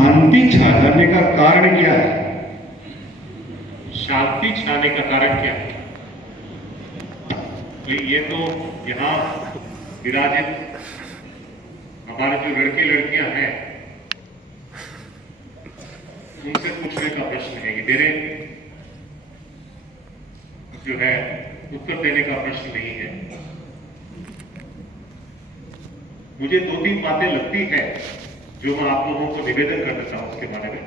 शांति छा जाने का कारण क्या है? शांति छाने का कारण क्या है? ये तो यहाँ विराजित हमारे जो लड़के लड़कियां हैं उनसे पूछने का प्रश्न है। ये मेरे जो है उत्तर देने का प्रश्न नहीं है। मुझे दो तीन बातें लगती है जो मैं आप लोगों को निवेदन कर देता हूं उसके बारे में।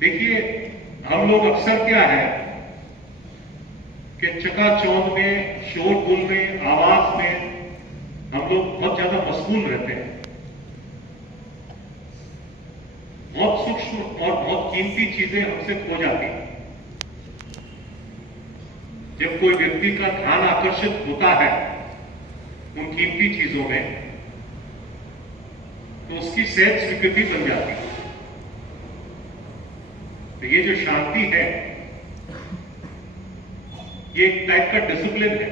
देखिए, हम लोग अक्सर क्या है कि चकाचौंध में, शोरगुल में, आवाज में हम लोग बहुत ज्यादा मशगूल रहते हैं। बहुत सूक्ष्म और बहुत कीमती चीजें हमसे खो जाती हैं। जब कोई व्यक्ति का ध्यान आकर्षित होता है उन कीमती चीजों में, तो उसकी सहज स्वीकृति बन जाती है। तो ये जो शांति है, ये एक टाइप का डिसिप्लिन है।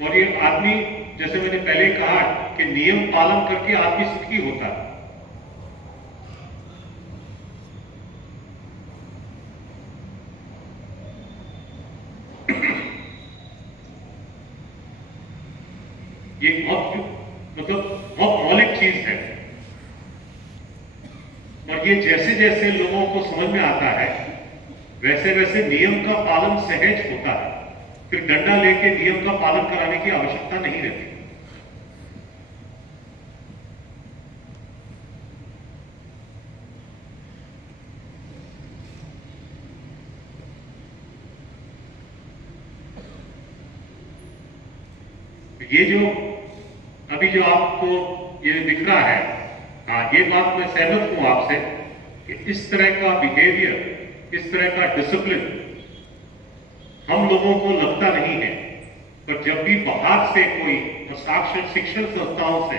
और ये आदमी, जैसे मैंने पहले कहा कि नियम पालन करके आदमी सुखी होता है। ये बहुत मौलिक चीज है। और ये जैसे जैसे लोगों को समझ में आता है वैसे वैसे नियम का पालन सहज होता है। फिर डंडा लेके नियम का पालन कराने की आवश्यकता नहीं रहती। ये जो अभी जो आपको ये दिख रहा है, हाँ, ये बात मैं सहमत हूं आपसे कि इस तरह का बिहेवियर, इस तरह का डिसिप्लिन हम लोगों को लगता नहीं है। पर जब भी बाहर से कोई शिक्षण संस्थाओं से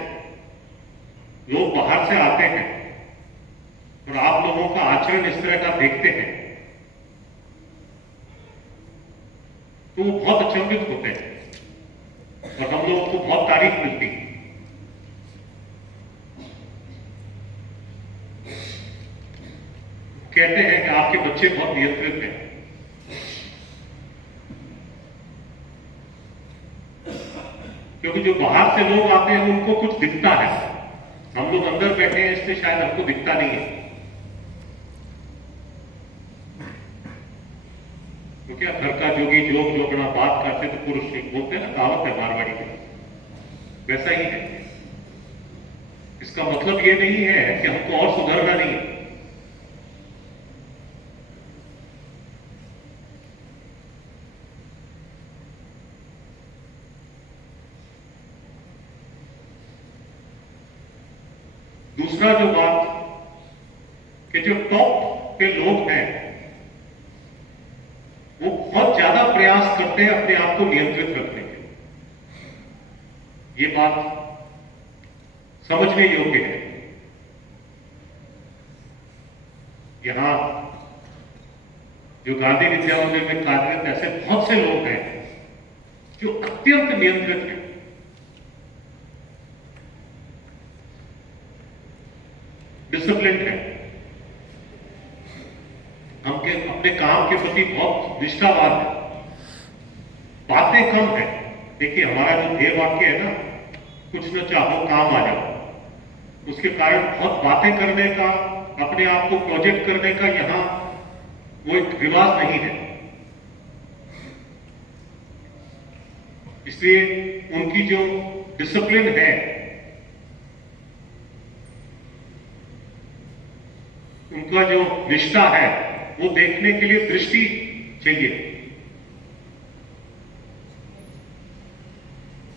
लोग बाहर से आते हैं और आप लोगों का आचरण इस तरह का देखते हैं तो वो बहुत अचंभित होते हैं और हम लोगों को बहुत तारीफ मिलती है। कहते हैं कि आपके बच्चे बहुत नियंत्रित हैं। क्योंकि जो बाहर से लोग आते हैं उनको कुछ दिखता है, हम लोग अंदर बैठे हैं इसलिए शायद हमको दिखता नहीं है। तो क्या घर का जोगी जोग जोगना बात करते तो पुरुष बोलते हैं ना, कहावत है मारवाड़ी में, वैसा ही है। इसका मतलब ये नहीं है कि हमको और सुधरना नहीं है। दूसरा जो बात कि जो टॉप के लोग हैं वो बहुत ज्यादा प्रयास करते हैं अपने आप को नियंत्रित रखने के। ये बात समझने योग्य है। यहां जो गांधी विद्यालय में कार्यरत ऐसे बहुत से लोग हैं जो अत्यंत नियंत्रित हैं, डिसिप्लिन है, हमके अपने काम के प्रति बहुत निष्ठावान है, बातें कम है। देखिए, हमारा जो ध्येय वाक्य है ना, कुछ न चाहो काम आ जाओ, उसके कारण बहुत बातें करने का, अपने आप को प्रोजेक्ट करने का यहां वो एक रिवाज नहीं है। इसलिए उनकी जो डिसिप्लिन है, उनका जो निष्ठा है, वो देखने के लिए दृष्टि चाहिए।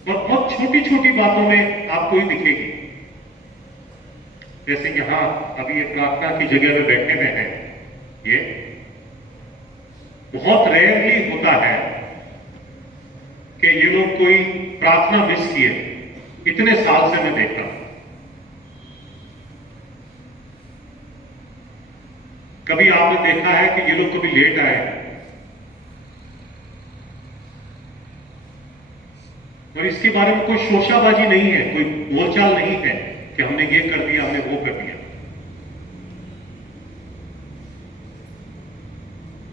और बहुत छोटी छोटी बातों में आपको ही दिखेगी। जैसे यहां अभी ये प्रार्थना की जगह में बैठे हुए हैं, ये बहुत रेयरली होता है कि ये लोग कोई प्रार्थना मिस किए। इतने साल से मैं देखता हूं, कभी आपने देखा है कि ये लोग कभी लेट आए? और इसके बारे में कोई शोशाबाजी नहीं है, कोई बोलचाल नहीं है कि हमने ये कर दिया, हमने वो कर दिया।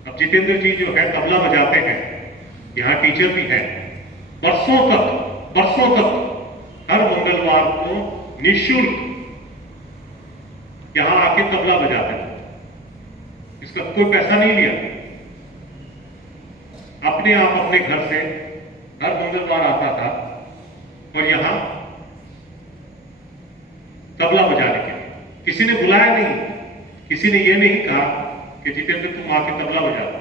अब जितेंद्र जी जो है तबला बजाते हैं, यहां टीचर भी है, बरसों तक हर मंगलवार को निःशुल्क यहां आके तबला बजाते हैं, इसका कोई पैसा नहीं लिया, अपने आप अपने घर से हर मंगलवार आता था और यहां तबला बजाने के लिए। किसी ने बुलाया नहीं, किसी ने यह नहीं कहा कि जितेंद्र तुम आके तबला बजा दो।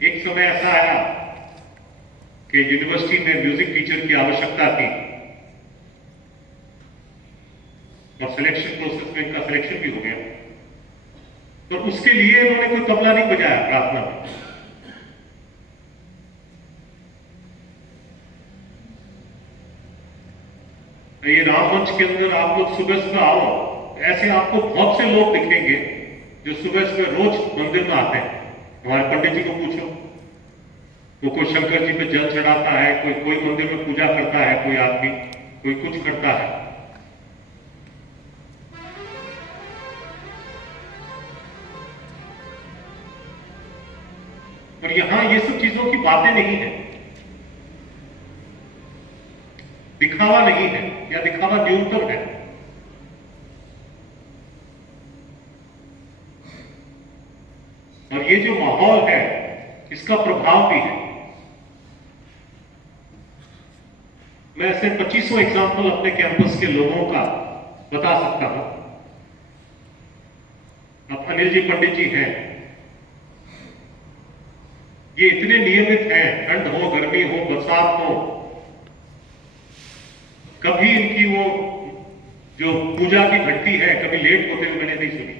एक समय ऐसा आया कि यूनिवर्सिटी में म्यूजिक टीचर की आवश्यकता थी और सिलेक्शन प्रोसेस में इनका सिलेक्शन भी हो गया, तो उसके लिए इन्होंने कोई तबला नहीं बजाया प्रार्थना में। ये राम मंच के अंदर आप लोग सुबह सुबह आओ, ऐसे आपको बहुत से लोग दिखेंगे जो सुबह सुबह रोज मंदिर में आते हैं। हमारे पंडित जी को पूछो, वो कोई शंकर जी पे जल चढ़ाता है, कोई मंदिर में पूजा करता है, कोई आदमी कोई कुछ करता है। और यहां ये सब चीजों की बातें नहीं है, दिखावा नहीं है, या दिखावा न्यूनतम है। और ये जो माहौल है इसका प्रभाव भी है। मैं ऐसे 2500 एग्जाम्पल अपने कैंपस के लोगों का बता सकता हूं। अब अनिल जी पंडित जी हैं, ये इतने नियमित हैं, ठंड हो गर्मी हो बरसात हो, कभी इनकी वो जो पूजा की घंटी है कभी लेट होते हुए मैंने नहीं सुनी।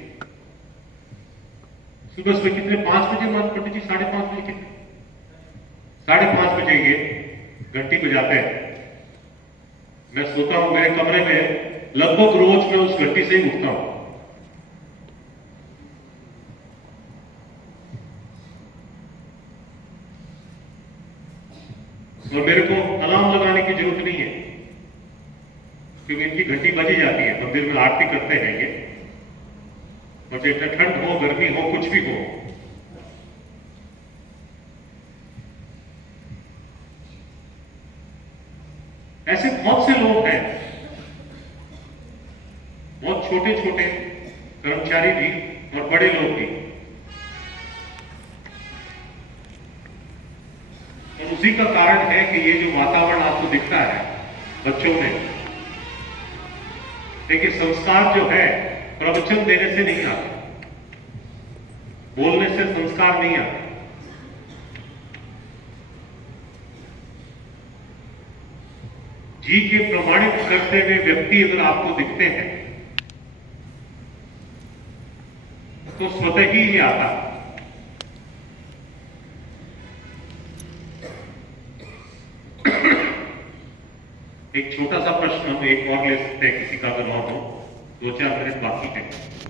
सुबह सुबह कितने 5 बजे मान पंडित जी 5:30 बजे, कितने 5:30 बजे ये घंटी बजाते हैं। मैं सोता हूं मेरे कमरे में, लगभग रोज मैं उस घंटी से ही उठता हूं। और मेरे को अलार्म लगाने की जरूरत नहीं है, क्योंकि इनकी घंटी बजी जाती है। मंदिर में आरती करते हैं ये, और चाहे ठंड हो गर्मी हो कुछ भी हो। ऐसे बहुत से लोग हैं, बहुत छोटे छोटे कर्मचारी भी और बड़े लोग भी, और उसी का कारण है कि ये जो वातावरण आपको दिखता है बच्चों में, देखिए संस्कार जो है प्रवचन देने से नहीं आता, बोलने से संस्कार नहीं आता। जी के प्रमाणित करते हुए व्यक्ति अगर आपको दिखते हैं तो स्वतः ही ये आता। एक छोटा सा प्रश्न हम एक और ले सकते हैं, किसी का अगर हो, 2-4 मिनट बाकी है।